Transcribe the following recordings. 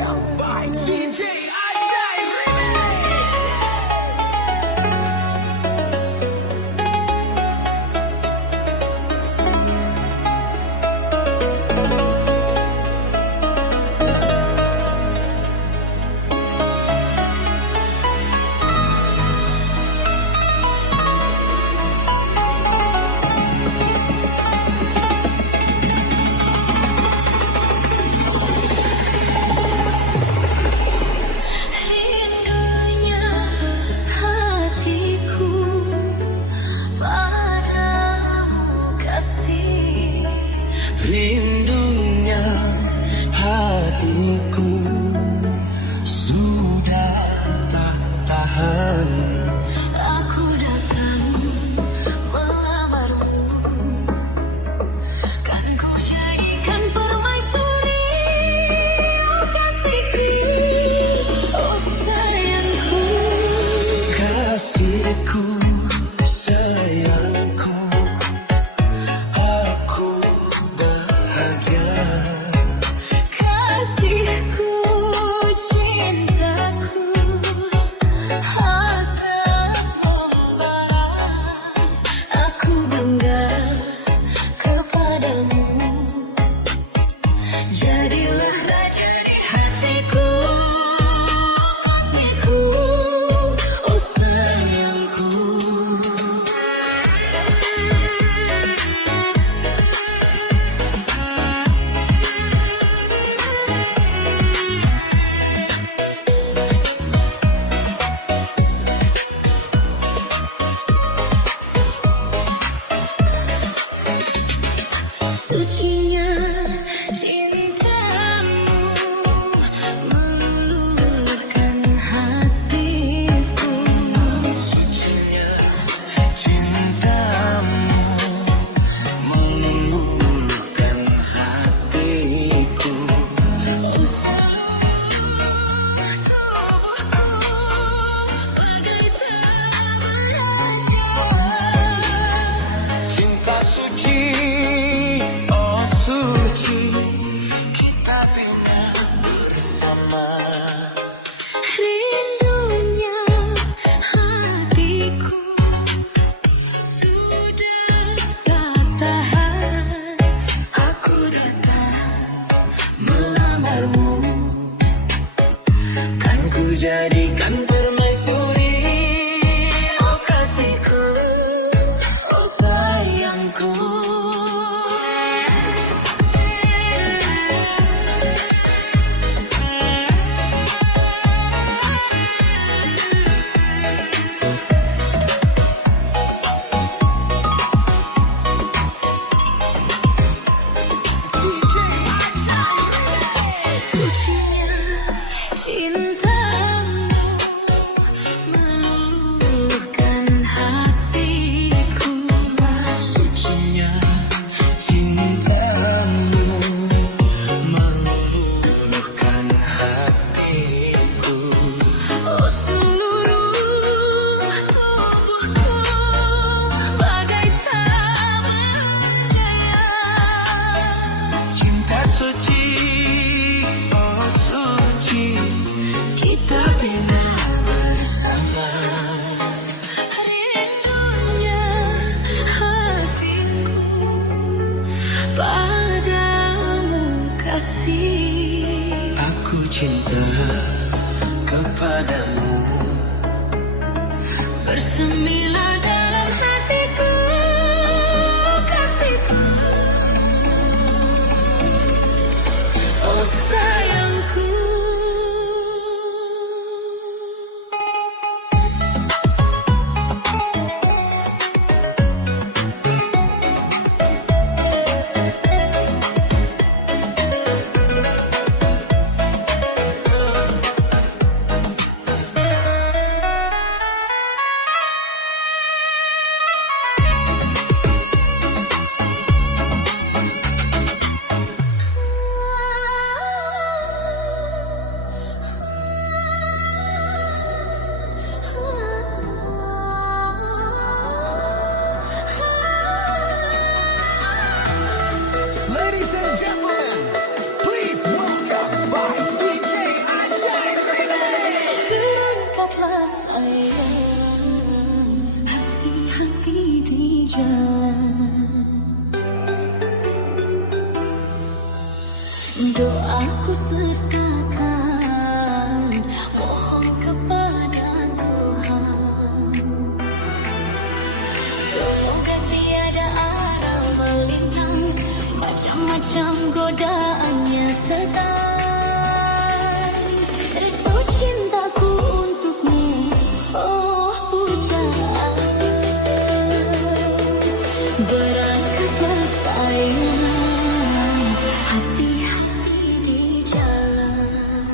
Welcome by DJ Ajay Remix. Rindunya hatiku padamu kasih. Rindunya hatiku sudah tak tahan. Aku datang melamarmu, kan ku jadikan permaisuri. Oh kasihku, oh sayangku. Kasihku, sayangku, aku bahagia. Kasihku, cintaku, hasrat membara. Aku bangga kepadamu, jadilah raja di hatiku. Kasihku, oh sayangku. Sucinya cintamu meluluhkan hatiku. Sucinya cintamu meluluhkan hatiku. Oh seluruh tubuhku bagai tak beranjak. Cinta suci, oh suci, kita bina bersama. Rindunya hatiku sudah tak tahan. Aku datang melamarmu, Kan ku jadikan permaisuri. oh kasihku, oh sayangku. DJ Ajay Remix. Sucinya cintamu meluluhkan hatiku. Sucinya cintamu meluluhkan hatiku. Oh seluruh tubuhku bagai tak beranjak. Cinta suci, oh suci, kita bina bersama. Rindunya hatiku padamu kasih. Aku cinta kepadamu. Bersemilah dalam hatiku, kasihku, oh sayangku. Doaku sertakan, mohon kepada Tuhan. Semoga tiada arah melintang, macam-macam godaannya setan. Restu cintaku untukmu, oh pujaan. Berangkatlah sayang, hati-hati di jalan.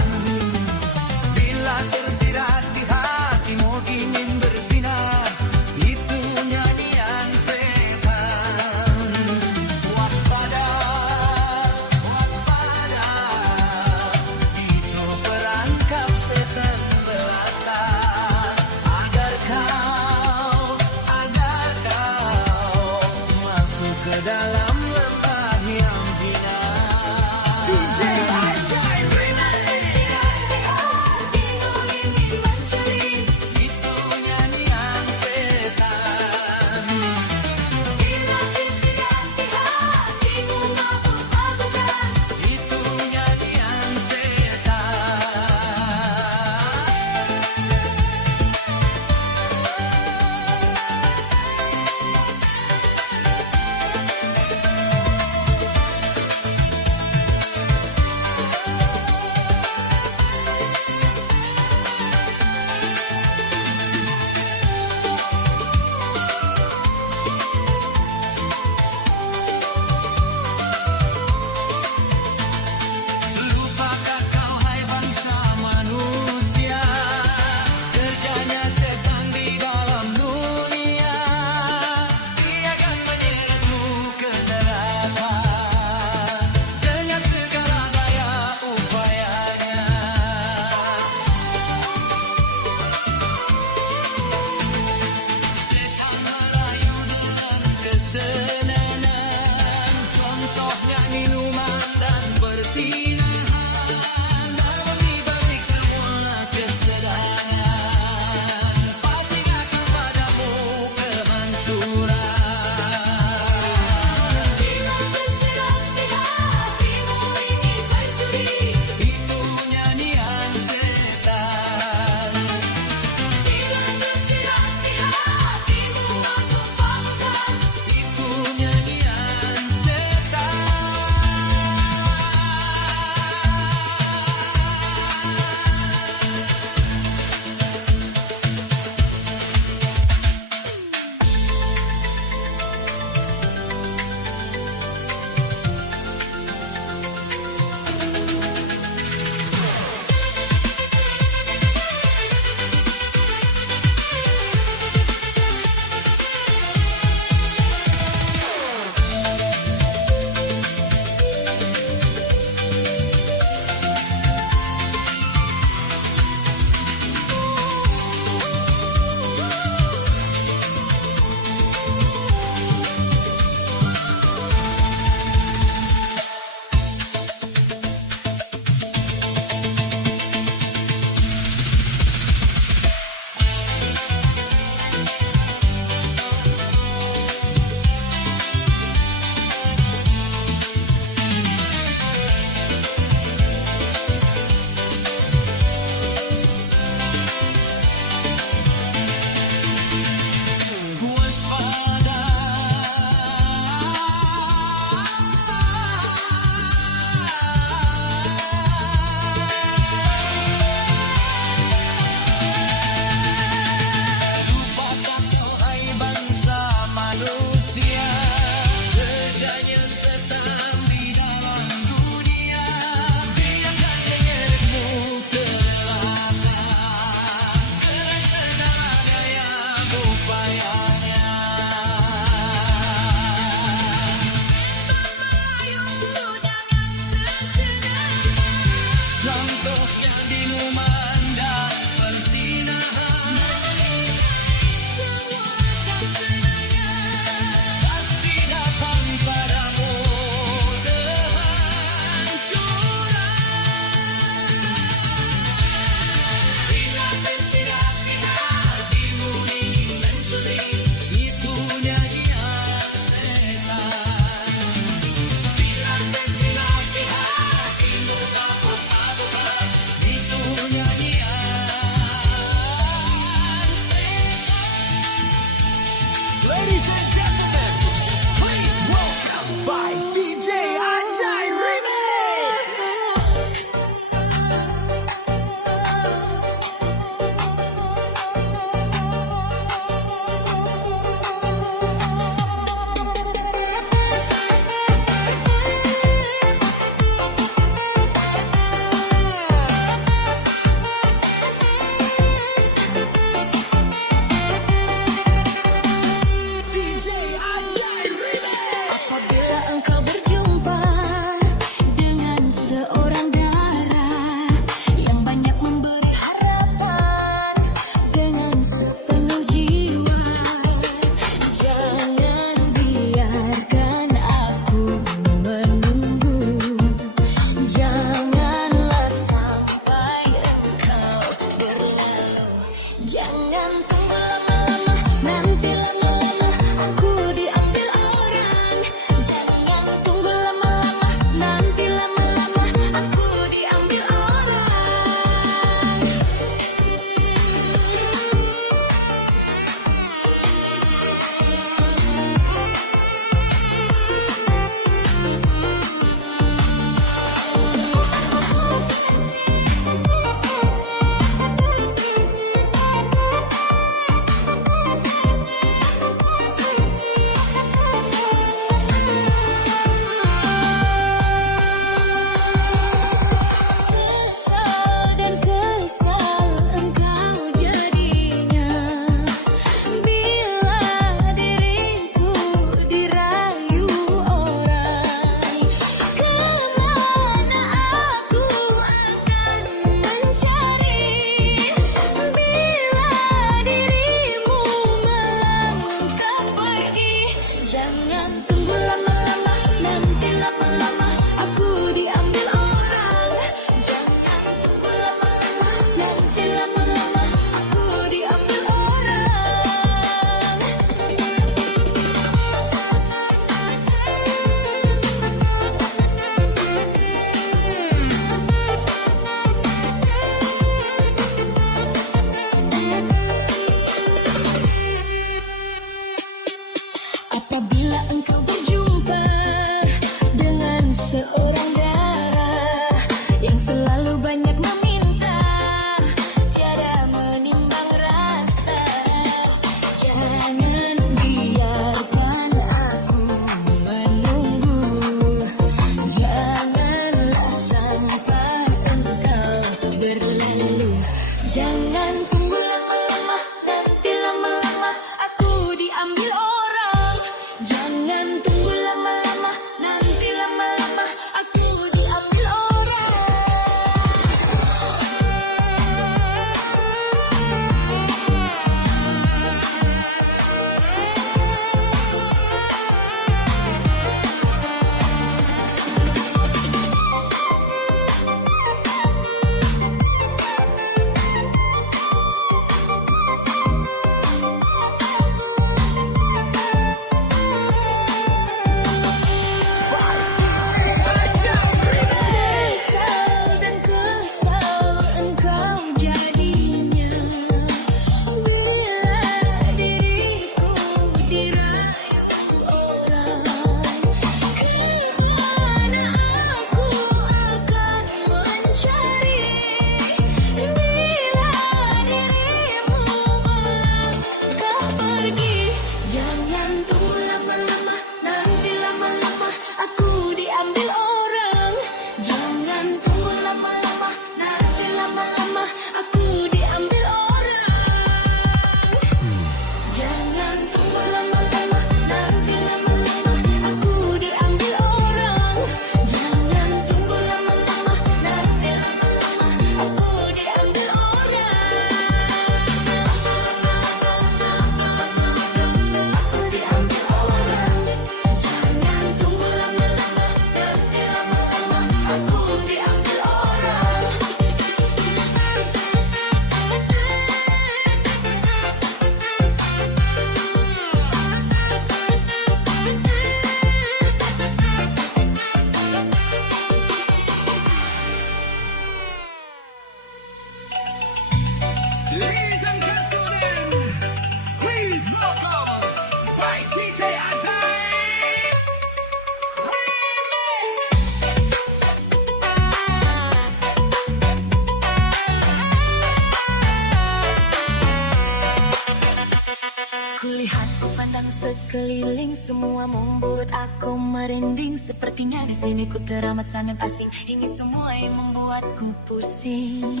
sekeliling semua membuat aku merinding. Sepertinya di sini ku teramat sangat asing. Ini semua yang membuatku pusing.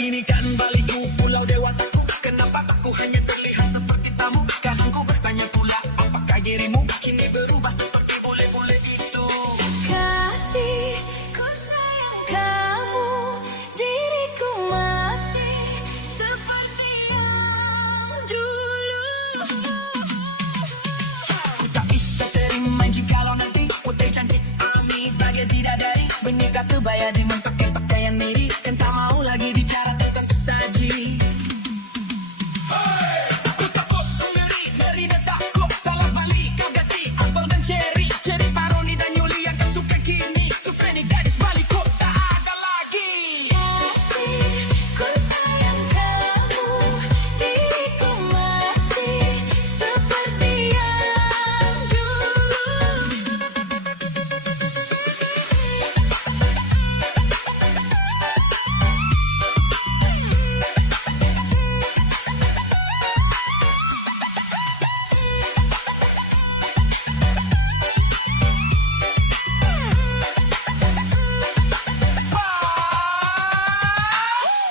Ini kan Baliku, pulau dewataku. Kenapa aku hanya terlihat seperti tamu? Kadang ku bertanya pula, apakah dirimu kini berubah seperti bule-bule itu? Kasih, ku sayang kamu. Diriku masih seperti yang dulu. Ku tak bisa terima jikalau nanti putih cantik Ami bagai bidadari, menikah kebaya dengan pakai pakaian miri, dan tak mau lagi bicara tentang sesaji. Aku takut sendiri, ngeri dan takut salah balik kau ganti apel dan cherry, cherry paroni dan Yuli yang kau suka kini. Sufeni gadis Baliku tak ada lagi. Kasih, ku sayang kamu. Diriku masih seperti yang dulu.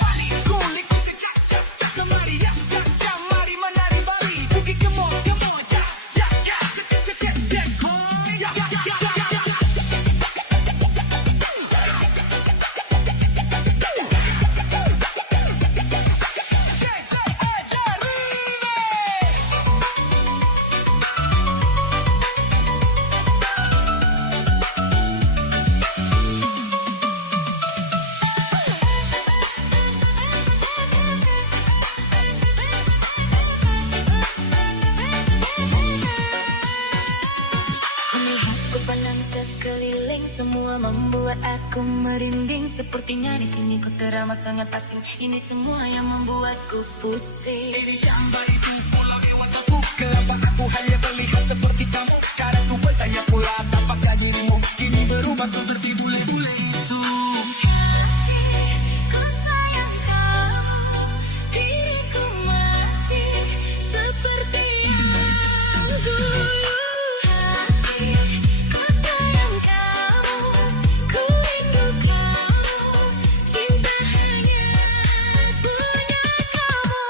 Baliku, likuti cak cak cak, kemari ya cak cak, mari menari Bali. Boogie come on, cak cak cak, cek cek cek cek, oh ya ya ya ya ya. Cek cek aja remix. Melihat pandang sekeliling semua membuat aku merinding. Sepertinya di sini kau teramat sangat asing. Ini semua yang membuatku pusing. Ini kan Baliku, pulau dewataku. Kenapa aku hanya terlihat seperti kamu? Kadang ku bertanya pula, apakah dirimu kini berubah seperti bule-bule itu? Kasih, ku sayang kamu. Diriku masih seperti yang dulu. Kasih, ku sayang kamu. Ku rindu kamu. Cinta hanya punya kamu.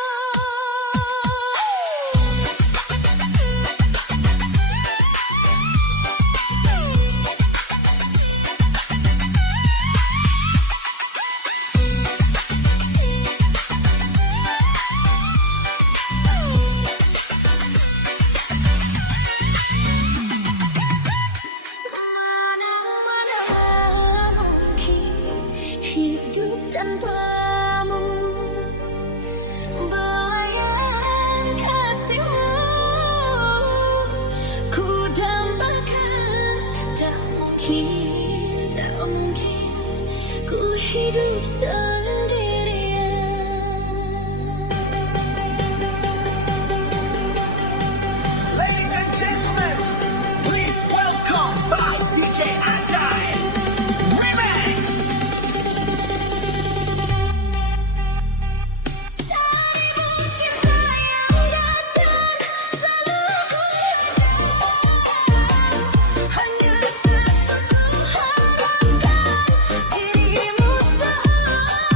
Mana mungkin hidup tanpamu. Belayan kasihmu ku dambakan. Tak mungkin ku hidup sendirian. Ladies and gentlemen, please welcome by DJ Ajay Remix. Carimu cinta yang datang selalu ku harapkan. Hanya satu ku harapkan, dirimu selalu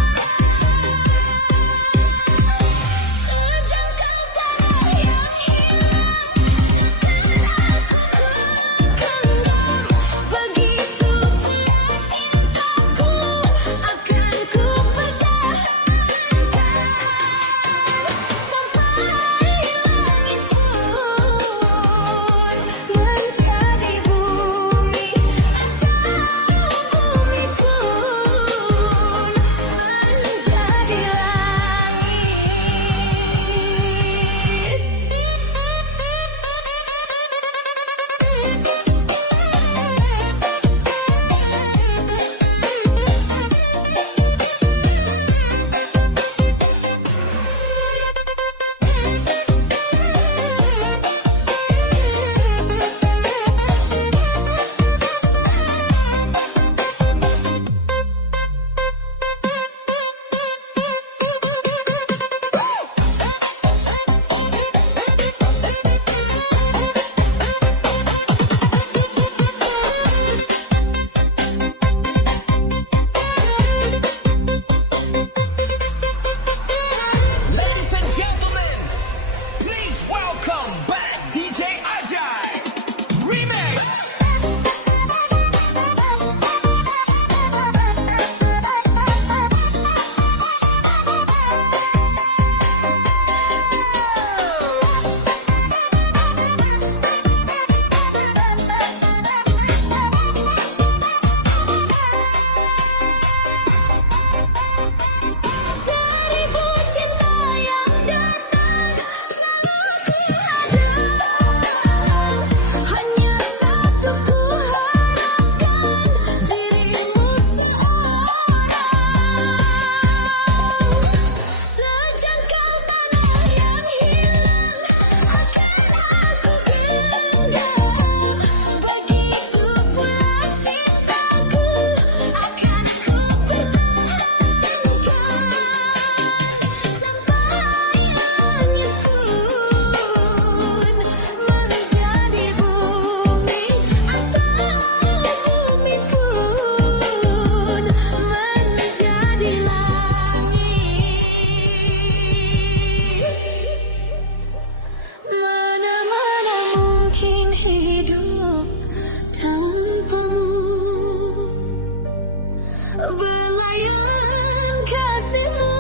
belayan kasihmu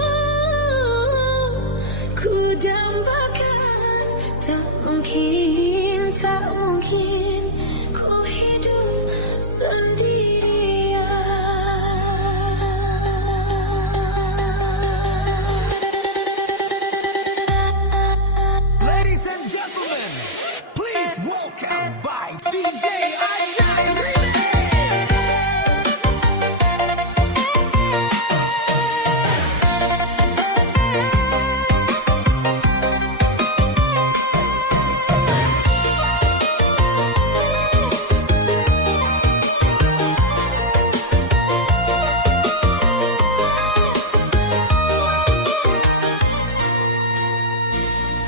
ku dambakan. Tak mungkin, tak mungkin ku hidup sendirian. Ladies and gentlemen, please welcome by DJ Ajay Remix.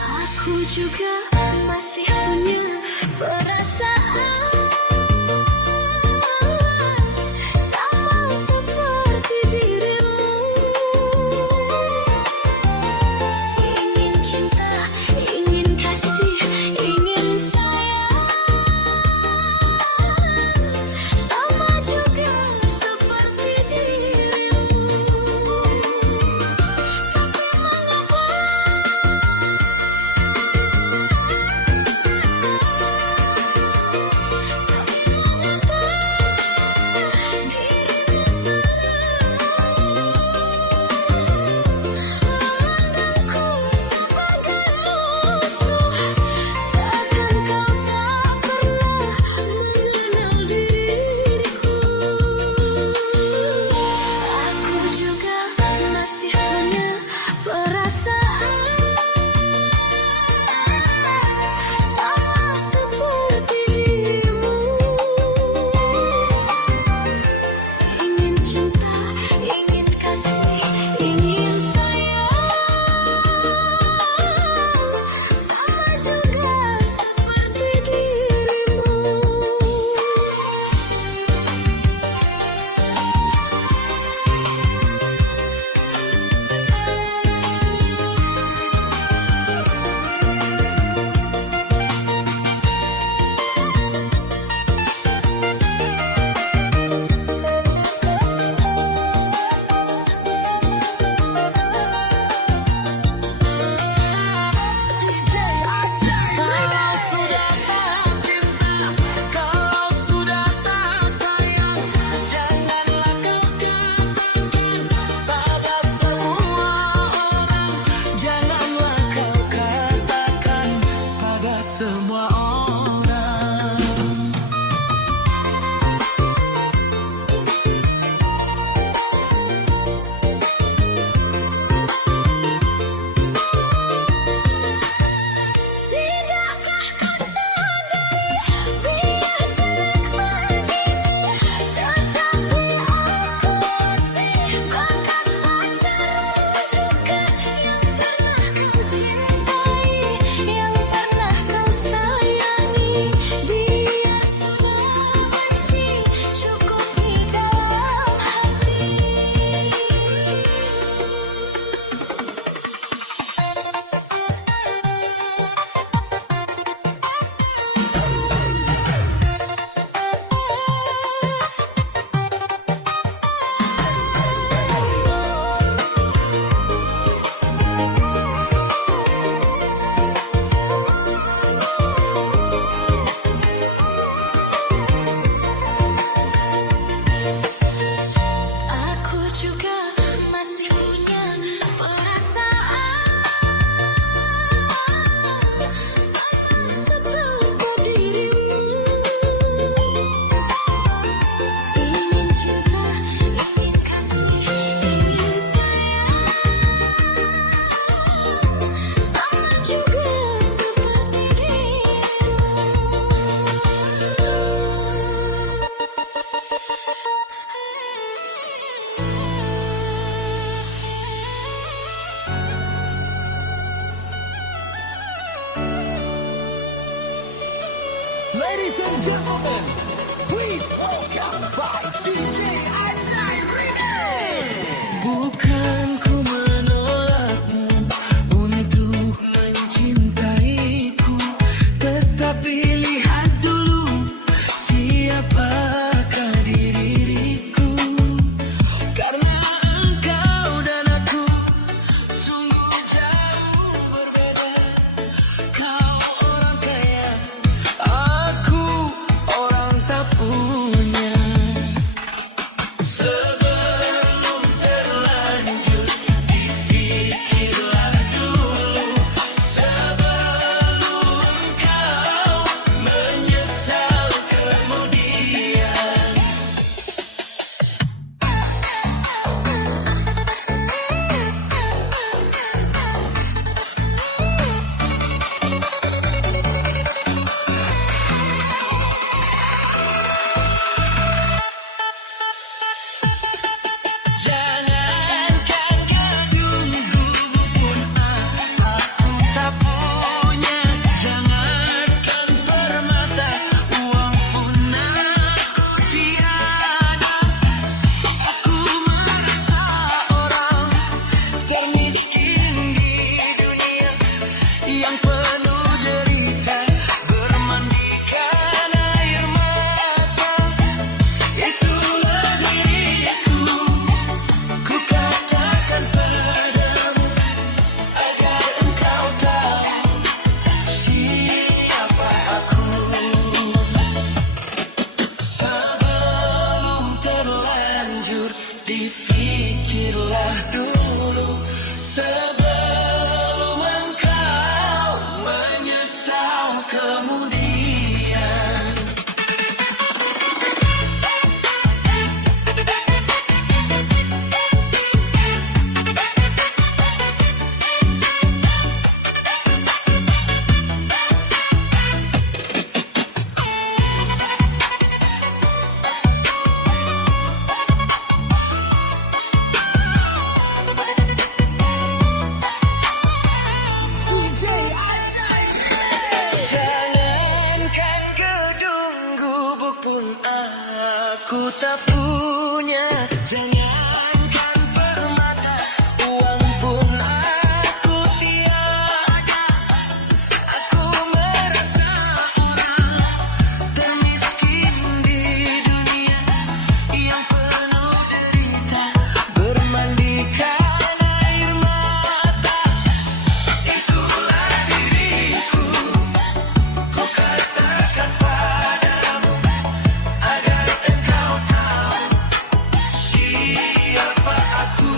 Aku juga masih punya perasaan sama seperti dirimu. Ingin cinta, ingin kasih, ingin sayang, sama juga seperti dirimu. Tapi mengapa Semua orang Tidakkah kau sadari biar jelek begini, tetapi aku masih bekas pacarmu juga, yang pernah kau cintai, yang pernah kau sayangi. Biar semua benci cukup di dalam hati. Aku juga masih punya perasaan sama seperti dirimu. Ingin cinta, ingin kasih, ingin sayang, sama juga seperti dirimu. Ladies and gentlemen, please welcome by DJ Ajay Remix. Bukan ku menolakmu untuk mencintaiku, tetapi lihat dulu siapakah diriku. Sebelum terlanjur dipikirlah dulu, sebelum kau menyesal kemudian. Jangankan kau tunggu pun aku tak punya. Jangankan permata, uang pun aku tiada. Aku merasa orang termiskin di dunia yang penuh derita, bermandikan air mata. Itulah diriku, ku katakan padamu agar engkau tahu siapa aku. Sebelum terlanjur dipikirlah dulu, sebelum engkau menyesal kemudian. Jangankan gedung gubuk pun aku tak punya. Jangankan permata, uang pun aku tiada. Aku merasa orang termiskin di dunia yang penuh derita, bermandikan air mata. Itulah diriku, ku katakan padamu agar engkau tahu siapa aku.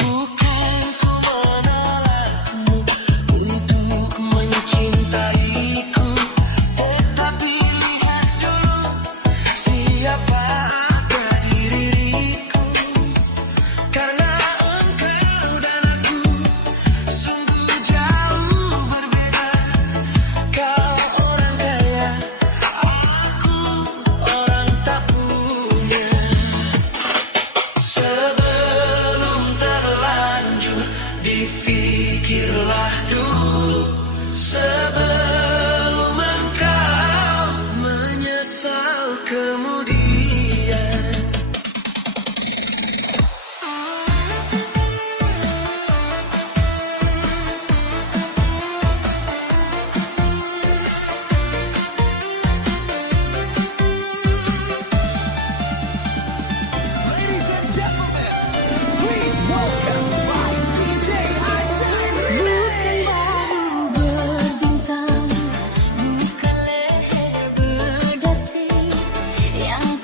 Bukan ku menolakmu untuk mencintaiku, tetapi lihat dulu siapa ada di diriku. Karena engkau dan aku sungguh jauh berbeda. Kau orang kaya, aku orang tak punya. Sebelum terlanjur dipikirlah dulu, sebelum engkau menyesal kemudian. Ladies and gentlemen, please welcome by DJ Ajay. Bukan bau berbintang, bukan leher berdasi yang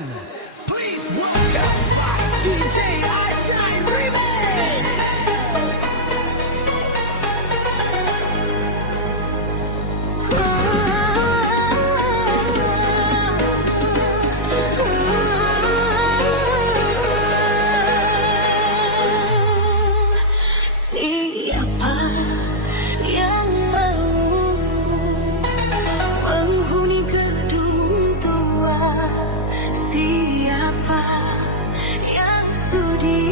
in. Please welcome by DJ Ajay Remix. Siapa yang mau menghuni gedung tua? Siapa yang sudi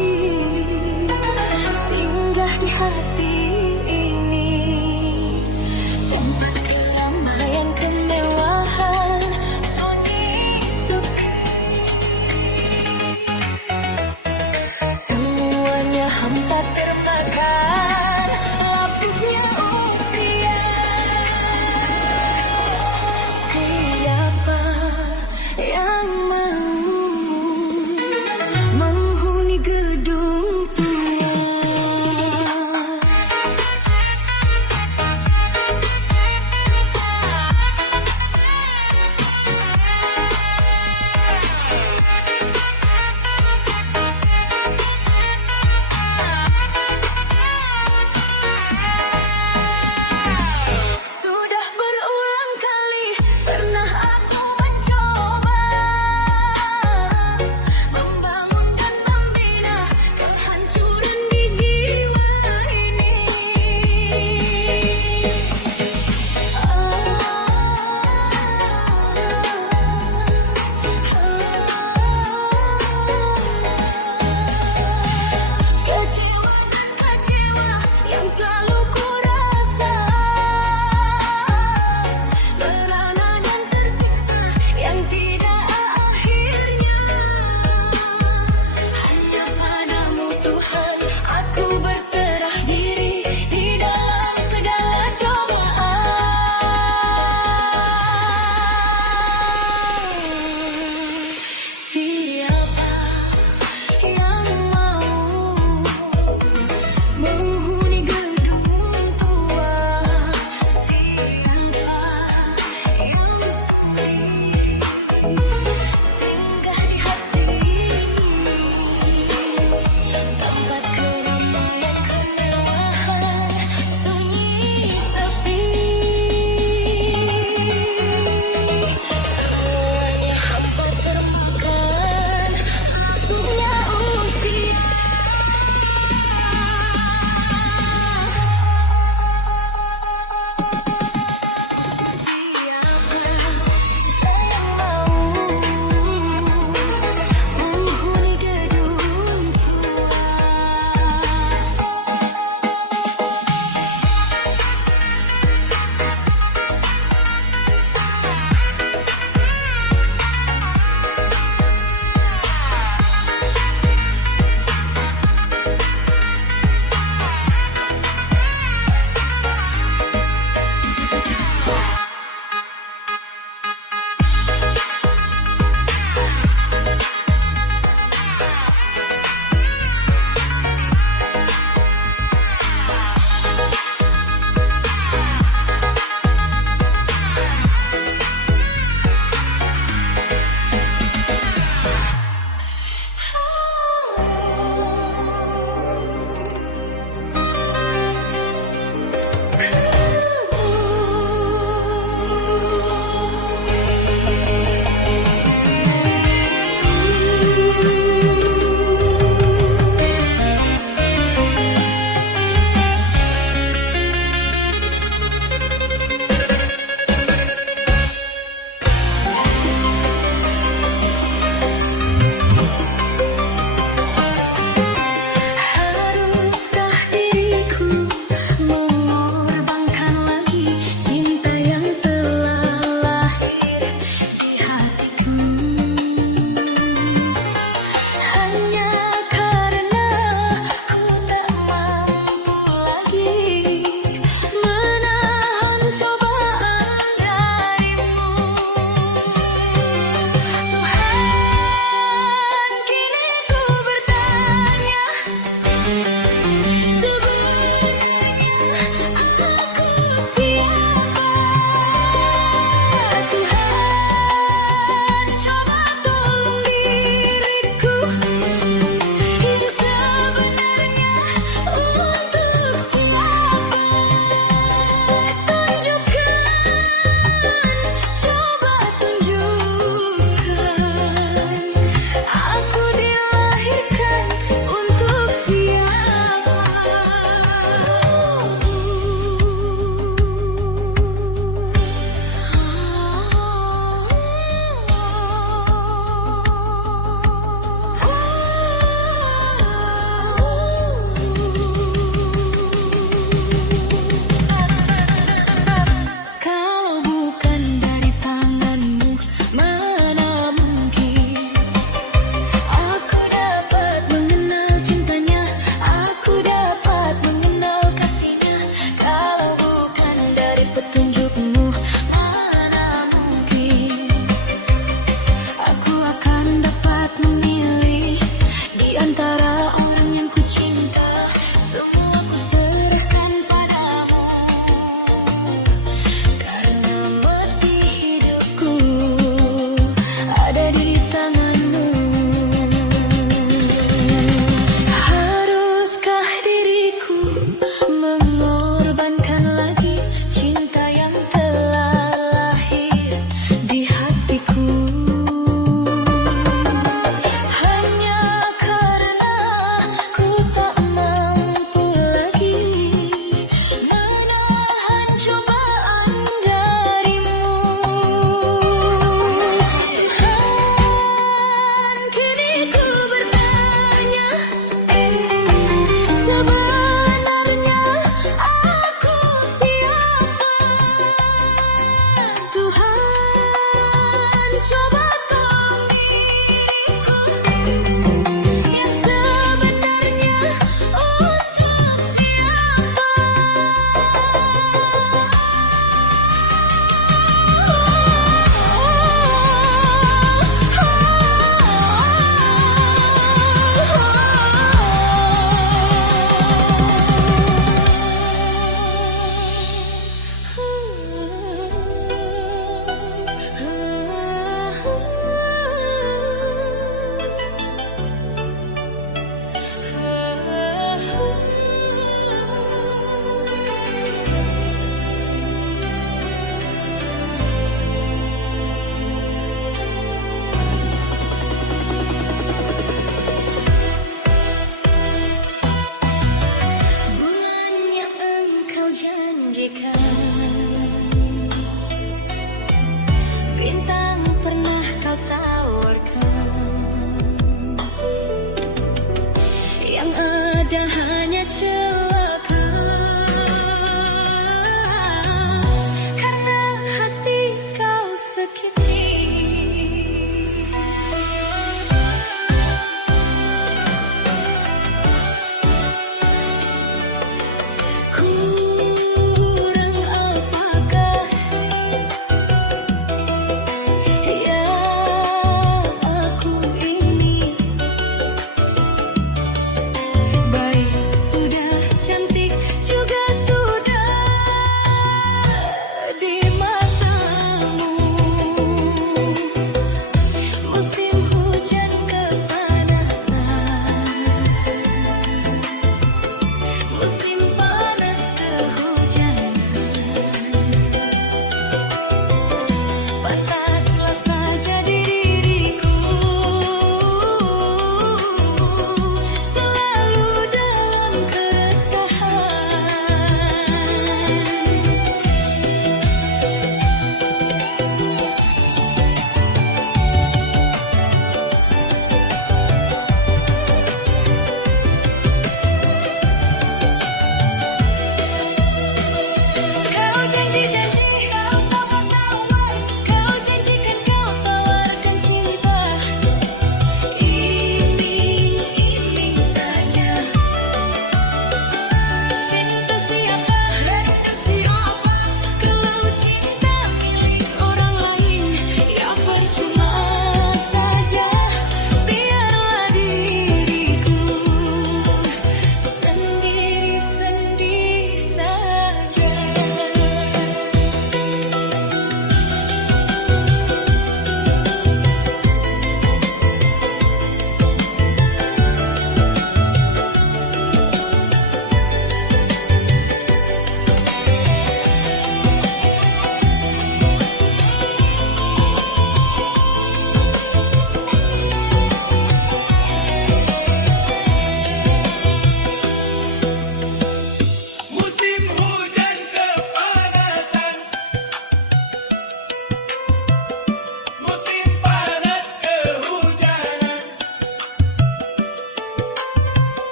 pada hati